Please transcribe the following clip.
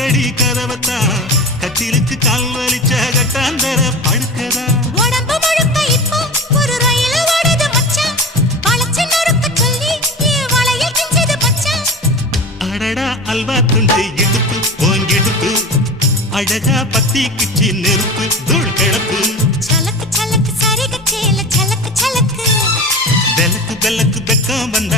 அடிக்கடி கதவத்தா கத்திலுக்கு கால் வலிச்ச கட்டாந்தர படுக்கதா உடம்பு முழுக்க இப்போ ஒரு ரயில் ஓடுது மச்சான் வளைச்சு நொறுக்க சொல்லி வளையில் கிஞ்சது மச்சான் அடடா அல்வா துண்டு இடுப்பு ஓங்கிடுப்பு அழகா பத்தி கிச்சி நெருப்பு தூள் கிளப்பு சலக்கு சலக்கு சரிக சேல சலக்கு சலக்கு பெலக்கு பெலக்கு பெக்கம் வந்த